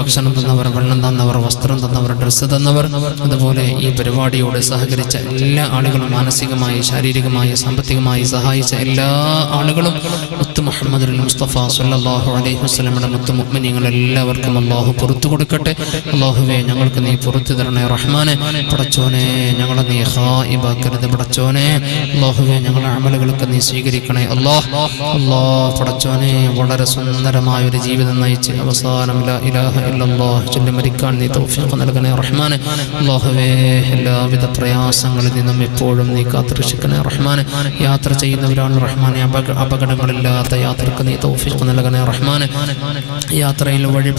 ഭക്ഷണം തന്നവർ, വെള്ളം തന്നവർ, വസ്ത്രം തന്നവർ, ഡ്രസ്സ് തന്നവർ, അതുപോലെ ഈ പരിപാടിയോട് സഹകരിച്ച എല്ലാ ആളുകളും, മാനസികമായി, ശാരീരികമായി, സാമ്പത്തികമായി സഹായിച്ച എല്ലാ ആളുകളും, മുത്ത് മുഹമ്മദുൽ മുസ്തഫ സ്വല്ലല്ലാഹു അലൈഹി വസല്ലമയുടെ മുത്ത് മുഅ്മിനീങ്ങൾ എല്ലാവർക്കും അല്ലാഹു പുറത്തു കൊടുക്കട്ടെ. അല്ലാഹുവേ, ഞങ്ങൾക്ക് നീ പുറത്തു തരണേ റഹ്മാനെ. പടച്ചോനെ, ഞങ്ങളെ നീ ഖായിബാക്കരുത് പടച്ചോനെ. അല്ലാഹുവേ, ഞങ്ങളുടെ അമലുകളൊക്കെ നീ സ്വീകരിക്കണേ അല്ലാഹ്. പടച്ചോനെ, വളരെ സുന്ദരമായ ഒരു ജീവിതം നയിച്ച് അവസാനം ലാ ഇലാഹ ഇല്ലല്ലാഹ് ചൊല്ലി മരിക്കാൻ നീ തൗഫീഖ് നൽകണേ റഹ്മാനെ. അല്ലാഹുവേ, എല്ലാവിധ പ്രയാസങ്ങളിൽ നിന്നും എപ്പോഴും നീ കാത്തുരക്ഷിക്കണേ റഹ്മാനെ. യാത്ര ചെയ്യുന്നവരാണ് റഹ്മാനെ, അപകടങ്ങളില്ലാത്ത യാത്രക്ക് നീ തൗഫീഖ് നൽകണേ റഹ്മാനെ. യാത്രയിൽ വഴി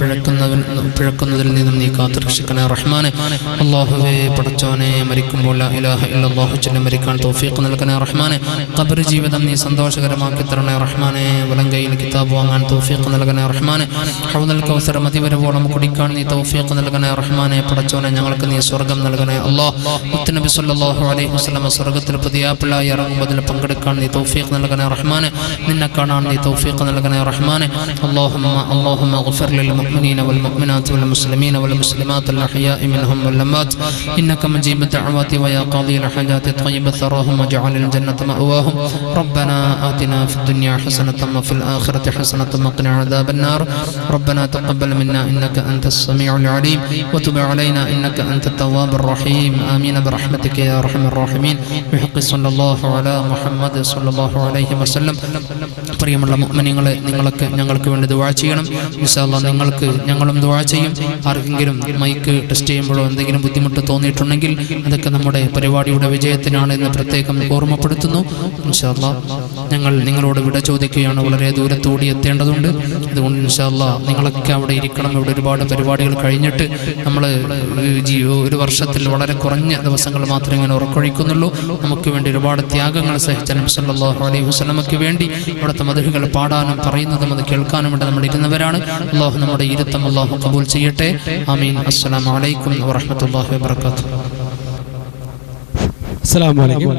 പിഴക്കുന്നതിൽ നിന്നും നീ കാത്തുരക്ഷിക്കണേ റഹ്മാനെ. അല്ലാഹുവേ, പടച്ചോനെ, മരിക്കുമ്പോൾ ലാ ഇലാഹ ഇല്ലല്ലാഹ് ചൊല്ലി മരിക്കാൻ തൗഫീഖ് നൽകണേ റഹ്മാനെ. ഖബർ ജീവിതം നീ സന്തോഷകരമാക്കി തരണേ റഹ്മാനെ. വലങ്കയിൽ കിതാബ് വാങ്ങാൻ തൗഫീഖ് നൽകണേ റഹ്മാനെ. ഹൗദൽ കൗസർ മതിവരവോളം കുടിക്കാൻ നീ തൗഫീഖ് നൽകണേ റഹ്മാനെ. പടച്ചോനെ, ഞങ്ങൾക്ക് നീ സ്വർഗ്ഗം നൽകണേ അല്ലാഹ്. മുത്തുനബി സ്വല്ലല്ലാഹു അലൈഹി വസല്ലം സ്വർഗ്ഗത്തിൽ പുതിയാപ്പിളായി ഇറങ്ങുമ്പോൾ പങ്കെടുക്കാൻ നീ തൗഫീഖ് നൽകണേ റഹ്മാനെ. നിന്നെ കാണാൻ നീ തൗഫീഖ് നൽകണേ റഹ്മാനെ. اللهم اغفر للمؤمنين والمؤمنات والمسلمين والمسلمات الأحياء منهم والأموات إنك مجيب الدعوات ويا قاضي الحاجات طيب ثراهم واجعل الجنة مأواهم. ربنا آتنا في الدنيا حسنة وفي الآخرة حسنة وقنا عذاب النار. ربنا تقبل منا إنك أنت السميع العليم وتب علينا إنك أنت التواب الرحيم. آمين برحمتك يا أرحم الراحمين. بحق صلى الله على محمد صلى الله عليه وسلم. പ്രിയമുള്ള മുഅ്മിനീങ്ങളെ, ഞങ്ങൾക്ക് വേണ്ടി ദുആ ചെയ്യണം ഇൻഷാ അല്ലാഹ്. ഞങ്ങളും ദുആ ചെയ്യും. ആർക്കെങ്കിലും മൈക്ക് ടെസ്റ്റ് ചെയ്യുമ്പോഴോ എന്തെങ്കിലും ബുദ്ധിമുട്ട് തോന്നിയിട്ടുണ്ടെങ്കിൽ അതൊക്കെ നമ്മുടെ പരിപാടിയുടെ വിജയത്തിനാണ് എന്ന് പ്രത്യേകം ഓർമ്മപ്പെടുത്തുന്നു. ഇൻഷാ അല്ലാഹ്, ഞങ്ങൾ നിങ്ങളോട് വിട ചോദിക്കുകയാണ്. വളരെ ദൂരത്തോടി എത്തേണ്ടതുണ്ട്. അതുകൊണ്ട് ഇൻഷാ അല്ലാഹ് നിങ്ങളൊക്കെ അവിടെ ഇരിക്കണം. ഇവിടെ ഒരുപാട് പരിപാടികൾ കഴിഞ്ഞിട്ട് നമ്മൾ ഒരു വർഷത്തിൽ വളരെ കുറഞ്ഞ ദിവസങ്ങൾ മാത്രമേ ഇങ്ങനെ ഉറക്കൊഴിക്കുന്നുള്ളൂ. നമുക്ക് വേണ്ടി ഒരുപാട് ത്യാഗങ്ങൾ സഹിച്ച നബി സല്ലല്ലാഹു അലൈഹി വസല്ലമയ്ക്ക് വേണ്ടി അവിടുത്തെ മദ്ഹുകൾ പാടാനും പറയുന്നതും അത് കേൾക്കാനും വേണ്ടി നമ്മൾ ഇരുന്നവരാണ്. അല്ലാഹു നമ്മുടെ ഇരുത്തം അല്ലാഹു ഖബൂൽ ചെയ്യട്ടെ. ആമീൻ. അസ്സലാമു അലൈക്കും വറഹ്മത്തുള്ളാഹി വബറകാതുഹു. अस्सलाम वालेकुम।